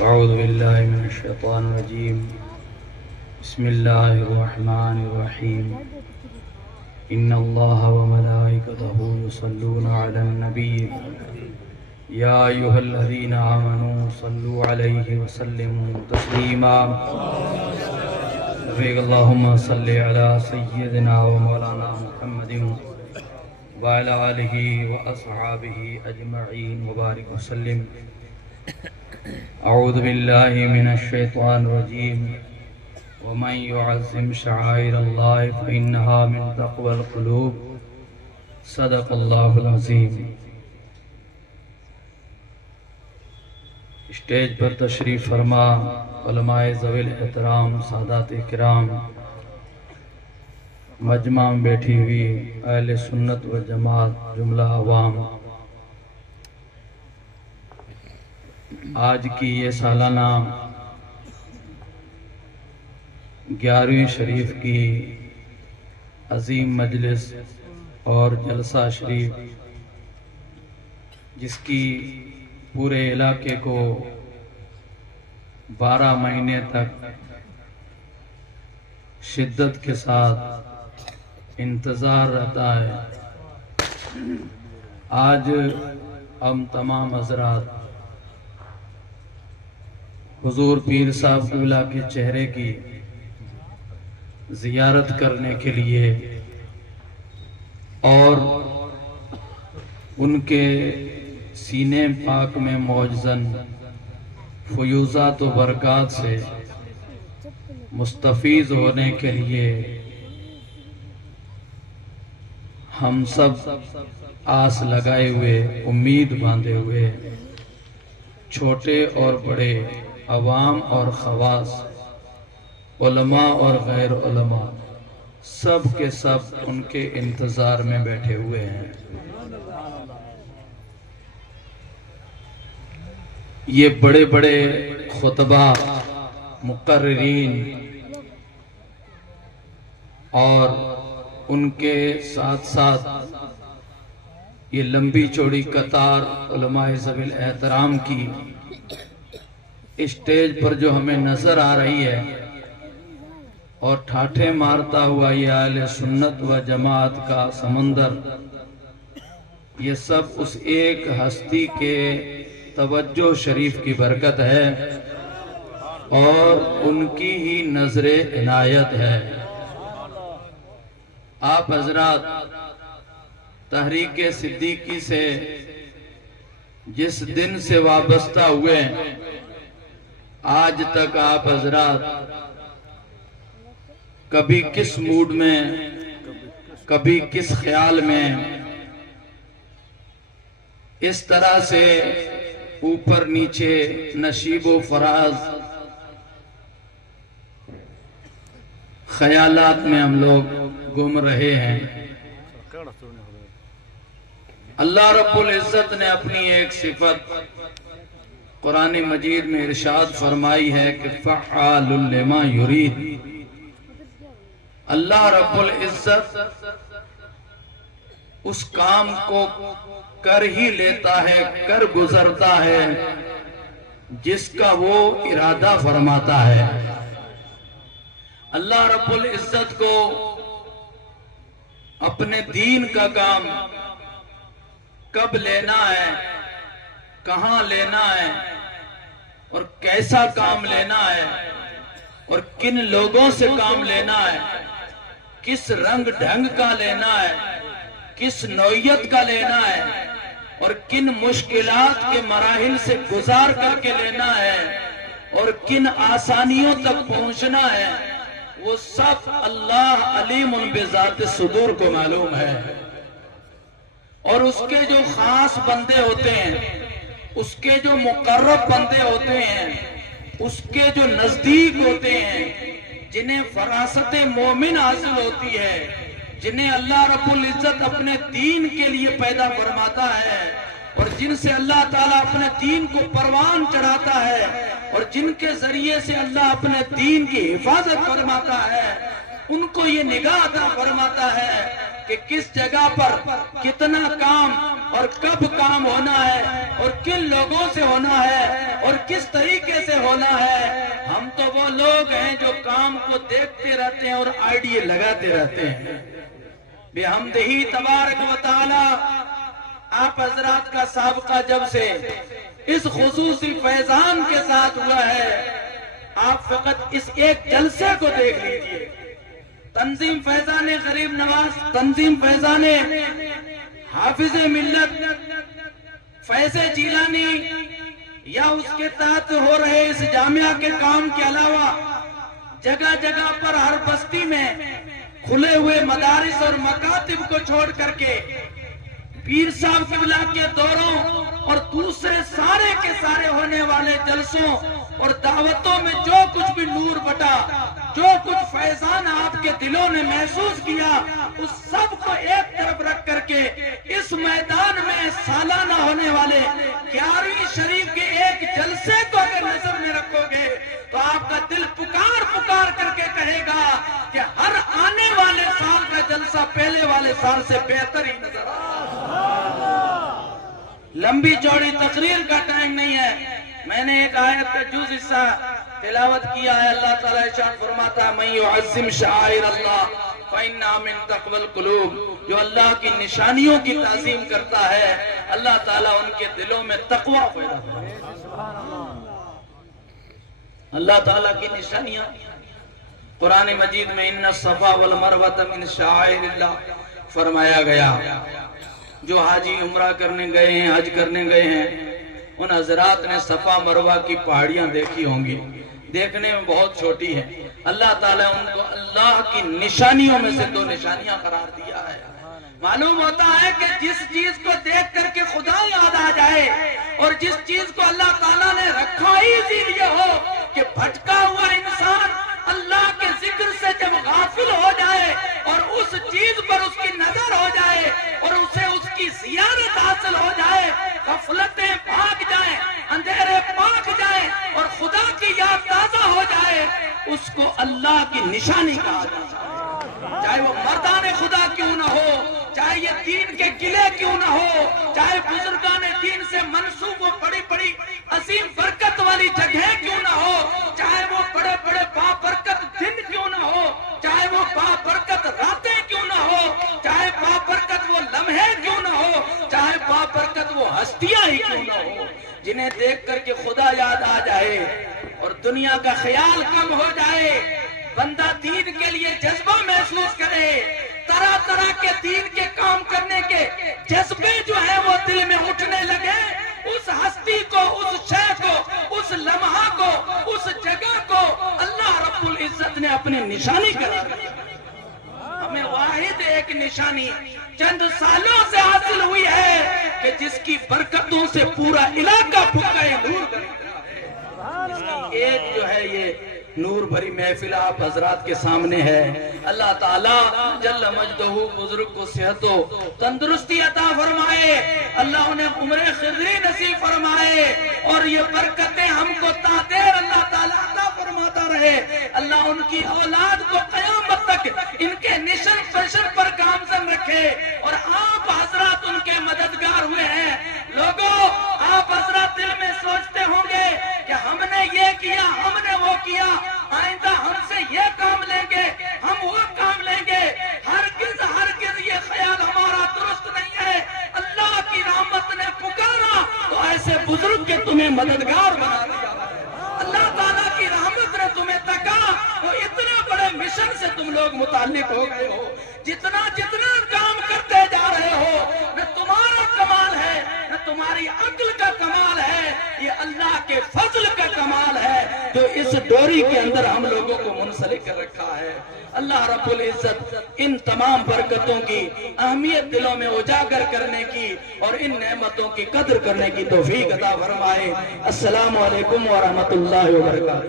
أعوذ بالله من الشيطان الرجيم بسم الله الرحمن الرحيم إن الله وملائكته يصلون على النبي يا أيها الذين آمنوا صلوا عليه وسلموا تسليما اللهم صل على سيدنا ومولانا محمد وعلى آله وأصحابه أجمعين وبارك وسلم. أعوذ بالله من الشيطان الرجيم ومن يعظم شعائر الله فإنها من تقوى القلوب صدق الله العظيم. اسٹیج پر تشریف فرما علماء ذوی الاحترام، سادات کرام، مجمع میں بیٹھی ہوئی اہل سنت و جماعت، جملہ عوام، آج کی یہ سالانہ 11ویں شریف کی عظیم مجلس اور جلسہ شریف، جس کی پورے علاقے کو 12 مہینے تک شدت کے ساتھ انتظار رہتا ہے، آج ہم تمام حضرات حضور پیر صاحب قبلہ کے چہرے کی زیارت کرنے کے لیے اور ان کے سینے پاک میں موجزن فیوزات و برکات سے مستفیض ہونے کے لیے ہم سب آس لگائے ہوئے، امید باندھے ہوئے، چھوٹے اور بڑے، عوام اور خواص، علماء اور غیر علماء، سب کے سب ان کے انتظار میں بیٹھے ہوئے ہیں. یہ بڑے بڑے خطبہ، مقررین اور ان کے ساتھ ساتھ یہ لمبی چوڑی قطار علماء ذوی الاحترام کی اسٹیج پر جو ہمیں نظر آ رہی ہے، اور ٹھاٹھے مارتا ہوا یہ اہل سنت و جماعت کا سمندر، یہ سب اس ایک ہستی کے توجہ شریف کی برکت ہے اور ان کی ہی نظر عنایت ہے. آپ حضرات تحریک صدیقی سے جس دن سے وابستہ ہوئے، آج تک آپ حضرات کبھی کس موڈ میں، کبھی کس خیال میں، اس طرح سے اوپر نیچے، نشیب و فراز خیالات میں ہم لوگ گم رہے ہیں. اللہ رب العزت نے اپنی ایک صفت قرآن مجید میں ارشاد فرمائی ہے کہ فعال لما یرید. اللہ رب العزت اس کام کو کر ہی لیتا ہے، کر گزرتا ہے جس کا وہ ارادہ فرماتا ہے. اللہ رب العزت کو اپنے دین کا کام کب لینا ہے، کہاں لینا ہے اور کیسا کام لینا ہے اور کن لوگوں سے کام لینا ہے، کس رنگ ڈھنگ کا لینا ہے، کس نوعیت کا لینا ہے اور کن مشکلات کے مراحل سے گزار کر کے لینا ہے اور کن آسانیوں تک پہنچنا ہے، وہ سب اللہ علیم بذات صدور کو معلوم ہے. اور اس کے جو خاص بندے ہوتے ہیں، اس کے جو مقرب بندے ہوتے ہیں، اس کے جو نزدیک ہوتے ہیں، جنہیں فراست مومن حاصل ہوتی ہے، جنہیں اللہ رب العزت اپنے دین کے لیے پیدا فرماتا ہے اور جن سے اللہ تعالیٰ اپنے دین کو پروان چڑھاتا ہے اور جن کے ذریعے سے اللہ اپنے دین کی حفاظت فرماتا ہے، ان کو یہ نگاہ عطا فرماتا ہے کہ کس جگہ پر کتنا کام اور کب کام ہونا ہے اور کن لوگوں سے ہونا ہے اور کس طریقے سے بولا ہے ہم تو وہ لوگ ہیں جو کام کو دیکھتے رہتے ہیں اور آئیڈیا لگاتے رہتے ہیں۔ بحمدہ تبارک و تعالی آپ حضرات کا سابقہ جب سے اس خصوصی فیضان کے ساتھ ہوا ہے، آپ فقط اس ایک جلسے کو دیکھ لیجئے۔ تنظیم فیضان غریب نواز، تنظیم فیضان حافظ ملت فیض جیلانی، یا اس کے تحت ہو رہے اس جامعہ کے کام کے علاوہ جگہ جگہ پر ہر بستی میں کھلے ہوئے مدارس اور مکاتب کو چھوڑ کر کے پیر صاحب قبلہ کے دوروں اور دوسرے سارے کے سارے ہونے والے جلسوں اور دعوتوں میں جو کچھ بھی نور بٹا، جو کچھ فیضان آپ کے دلوں نے محسوس کیا، اس سب کو ایک طرف رکھ کر کے اس میدان میں سالانہ ہونے والے 11ویں شریف کے ایک جلسے کو اگر نظر میں رکھو گے تو آپ کا دل پکار پکار کر کے کہے گا کہ ہر آنے والے سال کا جلسہ پہلے والے سال سے بہتر ہی نظر آئے۔ لمبی چوڑی تقریر کا ٹائم نہیں ہے، میں نے ایک آیت کا جز حصہ تلاوت کیا ہے۔ اللہ تعالیٰ ارشاد فرماتا ہے من یعظم شعائر اللہ فإنہا من تقوی القلوب، جو اللہ کی نشانیوں کی تعظیم کرتا ہے اللہ تعالیٰ ان کے دلوں میں تقوی پیدا کرتا ہے۔ اللہ تعالیٰ کی نشانیاں قرآن مجید میں ان الصفا والمروہ من شعائر اللہ فرمایا گیا۔ جو حاجی عمرہ کرنے گئے ہیں، حج کرنے گئے ہیں، ان حضرات نے صفا مروہ کی پہاڑیاں دیکھی ہوں گی، دیکھنے میں بہت چھوٹی ہے، اللہ تعالیٰ ان کو اللہ کی نشانیوں میں سے 2 نشانیاں قرار دیا ہے۔ معلوم ہوتا ہے کہ جس چیز کو دیکھ کر کے خدا یاد آ جائے اور جس چیز کو اللہ تعالیٰ نے رکھا ہی اسی لیے ہو کہ بھٹکا ہوا انسان اللہ کے ذکر سے جب غافل ہو جائے اور اس چیز پر اس کی نظر ہو جائے اور اسے اس کی زیارت حاصل ہو جائے، غفلتیں بھاگ جائیں، اندھیرے بھاگ جائیں اور خدا کی یاد تازہ ہو جائے، اس کو اللہ کی نشانی کہا جاتا ہے۔ چاہے وہ مردان خدا کیوں نہ ہو، چاہے یہ دین کے قلعے کیوں نہ ہو، چاہے بزرگان دین سے منسوب وہ بڑی بڑی عظیم برکت والی جگہیں کیوں نہ ہو، چاہے وہ بڑے بڑے بابرکت دن کیوں نہ ہو، چاہے وہ بابرکت راتیں کیوں نہ ہو، چاہے بابرکت وہ لمحے کیوں نہ ہو، چاہے بابرکت وہ ہستیاں ہی کیوں نہ ہو، جنہیں دیکھ کر کے خدا یاد آ جائے اور دنیا کا خیال کم ہو جائے، بندہ دین کے لیے جذبہ محسوس کرے، طرح طرح کے دین کے کام کرنے کے جذبے جو ہیں وہ دل میں اٹھنے لگے، اس ہستی کو، اس شے کو، اس لمحہ کو، اس جگہ کو اللہ رب العزت نے اپنی نشانی قرار دیا۔ ہمیں واحد ایک نشانی چند سالوں سے حاصل ہوئی ہے کہ جس کی برکتوں سے پورا علاقہ پھکے نور بنتا ہے۔ اس کی ایک جو ہے یہ نور بھری محفل آپ حضرات کے سامنے ہے۔ اللہ تعالیٰ جل مجدہ بزرگ کو صحت و تندرستی عطا فرمائے، اللہ انہیں عمر خضری نصیب فرمائے اور یہ برکتیں ہم کو تا دیر اللہ تعالیٰ عطا فرماتا رہے۔ اللہ ان کی اولاد کو قیامت تک ان کے نشن فشن پر گامزن رکھے اور آپ حضرات ان کے مددگار ہوئے ہیں۔ لوگوں، آپ حضرات دل میں سوچتے ہوں گے کہ ہم نے یہ کیا، ہم نے وہ کیا، آئندہ ہم سے یہ کام لیں گے، ہم وہ کام لیں گے۔ ہرگز ہرگز یہ خیال ہمارا درست نہیں ہے۔ اللہ کی رحمت نے پکارا تو ایسے بزرگ کے تمہیں مددگار بنا دیا۔ اللہ تعالیٰ کی رحمت نے تمہیں تکا تو اتنے بڑے مشن سے تم لوگ متعلق ہو گئے ہو۔ جتنا جتنا کام کرتے جا رہے ہو، نہ تمہارا کمال ہے نہ تمہاری عقل کا کمال ہے، یہ اللہ کے فضل کا کمال ہے جو اس ڈوری کے اندر ہم لوگوں کو منسلک کر رکھا ہے۔ اللہ رب العزت ان تمام برکتوں کی اہمیت دلوں میں اجاگر کرنے کی اور ان نعمتوں کی قدر کرنے کی توفیق عطا فرمائے۔ السلام علیکم ورحمۃ اللہ وبرکاتہ۔